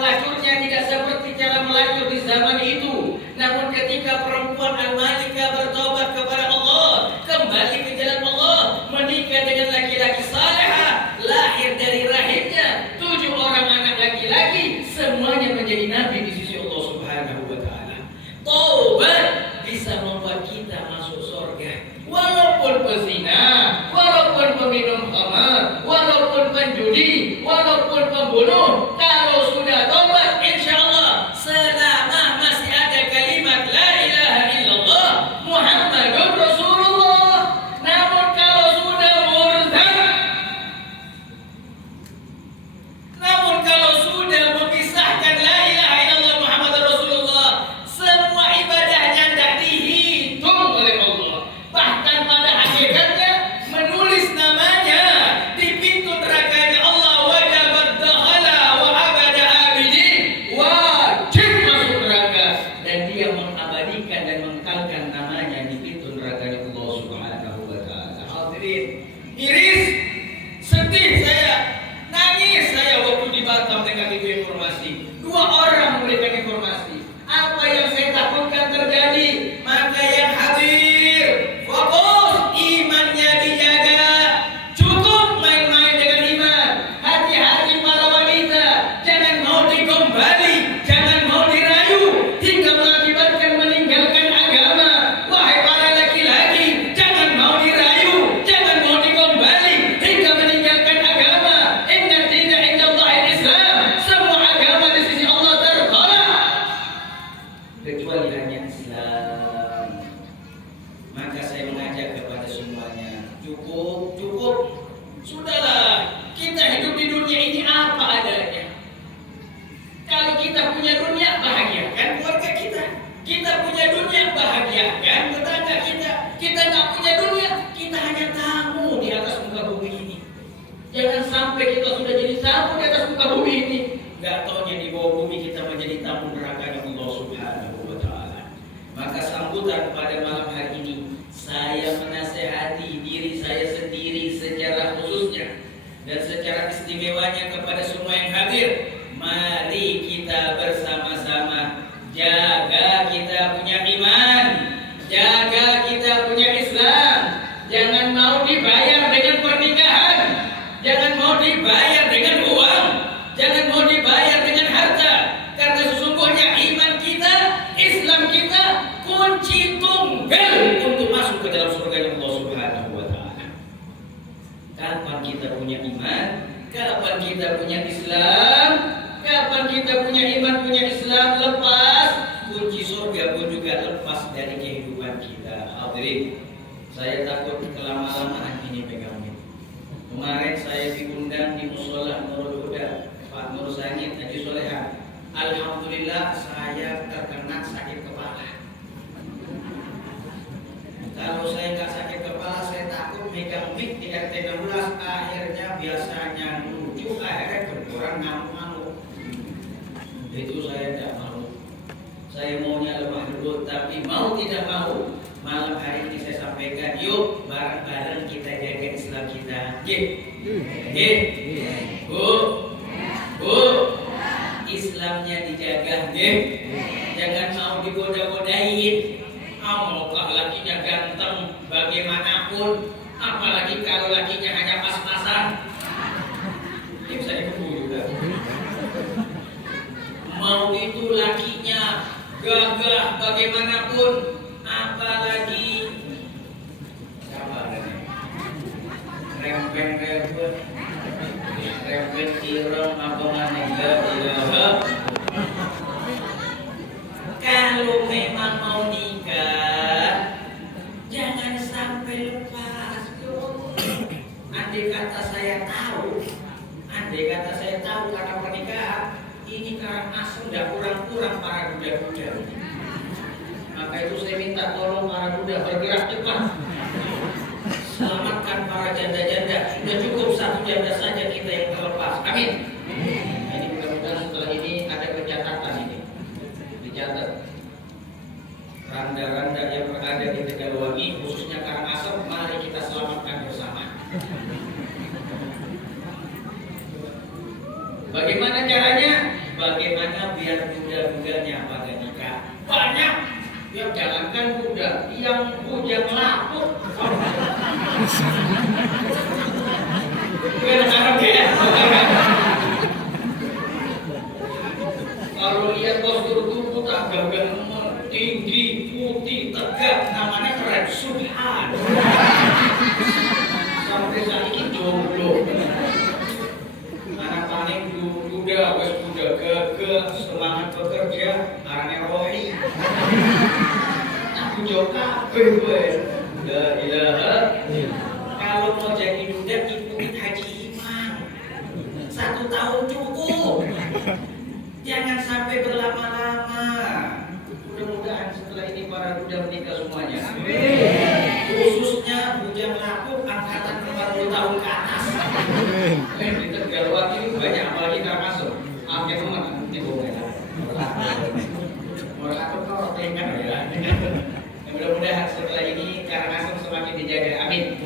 melacurnya tidak seperti cara melacur di zaman itu. Namun ketika perempuan Al-Malikah bertobat kepada Allah, kembali ke jalan Allah, menikah dengan laki-laki salehah, lahir dari rahimnya 7 orang anak laki-laki, semuanya menjadi nabi di sisi Allah Subhanahu wa taala. Taubat bisa membuat kita masuk surga. Walaupun pezina, walaupun peminum khamar, walaupun penjudi, walaupun pembunuh, kalau sudah taubat, insyaallah selama masih ada kalimat la ilaha illallah Muhammadur Rasulullah. Namun kalau sudah murtad, namun kalau sudah memisahkan la ilaha illallah Muhammadur Rasulullah, semua ibadahnya tidak dihitung oleh Allah. Bahkan pada hakikatnya menulis namanya di pintu nerakanya Allah, wajabat dakhala wa abada abidin, wajib masuk neraka, dan dia mengabadikan dan mengekalkan namanya di pintu nerakanya Allah Subhanahu wa taala. Hadirin, iris, sedih saya, nangis saya waktu di Batam dengan itu informasi. 2 orang memberikan informasi. Apa yang saya takutkan terjadi, maka yang hadir fokus, imannya dijaga. Cukup main-main dengan iman. Hati-hati para wanita, jangan mau digombali, jangan mau dirayu hingga mengakibatkan meninggalkan agama. Wahai para laki-laki, jangan mau dirayu, jangan mau digombali hingga meninggalkan agama. Inna dina indallahil Islam, semua agama di sisi Allah tertolak kecuali hanya Islam. Maka saya mengajak kepada semuanya, cukup, sudahlah, kita hidup di dunia ini apa adanya. Kalau kita punya dunia, bahagiakan keluarga kita. Kita punya dunia, bahagiakan tetangga kita. Kita nggak punya dunia, kita hanya tamu di atas muka bumi ini. Jangan sampai kita sudah jadi tamu di atas muka bumi ini, nggak taunya di bawah bumi kita menjadi tamu nerakanya Allah Subhanahu wa taala. Maka sambutan pada malam hari ini, saya menasehati diri saya sendiri secara khususnya dan secara istimewanya kepada semua yang hadir. Mari kita bersama-sama jaga kita punya iman, jaga kita punya Islam. Jangan mau dibayar dengan pernikahan, jangan mau dibayar dengan uang, jangan mau dibayar dengan harta. Karena sesungguhnya iman kita, Islam kita, kunci tunggal untuk masuk ke dalam surga Allah Subhanahu wa taala. Kapan kita punya iman, kapan kita punya Islam, kapan kita punya iman, punya Islam, lepas kunci surga pun juga lepas dari kehidupan kita. Hadirin, saya takut kelama-lamaan ini pegangnya. Kemarin saya diundang di musola Nurul Huda, Pak Nur Sangit Haji Soleha. Alhamdulillah saya terkena sakit kepala. Kalau saya nggak sakit kepala, saya takut megang mic di RT 16, akhirnya biasanya lucu, akhirnya berkurang ngamuk-ngamuk. Itu saya tidak mau. Saya maunya lemah lembut, tapi mau tidak mau, malam hari ini saya sampaikan, yuk bareng-bareng kita jaga Islam kita. Bu, Islamnya dijaga, jangan mau digoda-godain. Maukah lakinya ganteng bagaimanapun, apalagi kalau lakinya hanya pas-pasan, ini bisa dikeburu juga. Mau itu lakinya gagah bagaimanapun, apalagi rempeng ireng abongan ilaha. Kalau memang mau nikah, jangan sampai lepas. Andai kata saya tahu karena pernikahan ini Karangasem tidak kurang-kurang para budak-budak. Maka itu saya minta tolong para budak bergerak cepat, selamatkan para janda-janda. Sudah cukup 1 janda saja kita yang terlepas. Amin. Nah, ini mudah-mudahan setelah ini ada pencatatan ini. Dicatat randa-randa yang berada di Tegalwangi, khususnya Karangasem, mari kita selamatkan bersama. Bagaimana caranya? Bagaimana yang bujang lapuk. Bukan Arab ya? Kalau lihat postur tubuh tak gagah, tinggi, putih, tegap, namanya keren, subhan. Sampai saat ini jomblo. Anak paling kuda, wes kuda gagah, semangat bekerja, arane rohi. Aku jauh kabeh gue. La ilaha. Kalau mau jadi duda ikutin Haji Imam. 1 tahun cukup. Jangan sampai berlama-lama. Mudah-mudahan setelah ini para duda menikah semuanya. Khususnya bujang lapuk angkatan 40 tahun ke atas. Di Tegalwati ini banyak, apalagi Karangasem. Hampir teman nanti boleh. Mau aku kau tengah ya. Mudah-mudahan setelah ini Karangasem semakin dijaga. Amin.